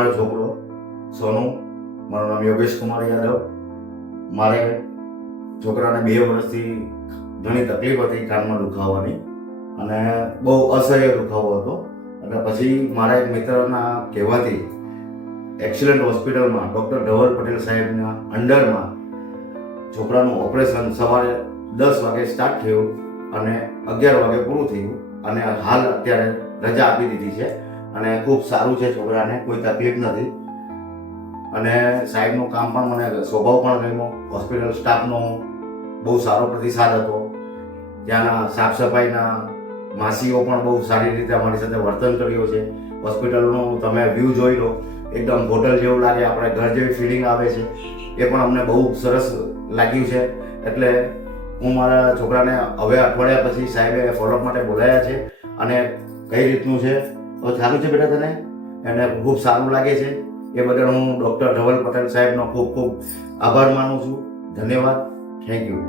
મારો છોકરો સોનુ, મારું નામ યોગેશ કુમાર યાદવ. મારે છોકરાને 2 વર્ષથી ઘણી તકલીફ હતી કાનમાં દુખાવાની અને બહુ અસહ્ય દુખાવો હતો. એટલે પછી મારા એક મિત્રના કહેવાથી એક્સિલન્ટ હોસ્પિટલમાં ડૉક્ટર ધવલ પટેલ સાહેબના અંડરમાં છોકરાનું ઓપરેશન સવારે 10 વાગે સ્ટાર્ટ થયું અને 11 વાગે પૂરું થયું અને હાલ અત્યારે રજા આપી દીધી છે અને ખૂબ સારું છે, છોકરાને કોઈ તકલીફ નથી. અને સાહેબનું કામ પણ મને સ્વભાવ પણ ગમ્યો. હોસ્પિટલ સ્ટાફનો બહુ સારો પ્રતિસાદ હતો. ત્યાંના સાફ સફાઈના માસીઓ પણ બહુ સારી રીતે અમારી સાથે વર્તન કર્યું છે. હોસ્પિટલનું તમે વ્યૂ જોઈ લો, એકદમ હોટલ જેવું લાગે, આપણે ઘર જેવી ફિલિંગ આવે છે. એ પણ અમને બહુ સરસ લાગ્યું છે. એટલે હું મારા છોકરાને હવે અઠવાડિયા પછી સાહેબે ફોલોઅપ માટે બોલાયા છે અને કઈ રીતનું છે, હવે સારું છે બેટા તને, એને ખૂબ સારું લાગે છે. એ બદલ હું ડૉક્ટર ધવલ પટેલ સાહેબનો ખૂબ ખૂબ આભાર માનું છું. ધન્યવાદ. Thank you.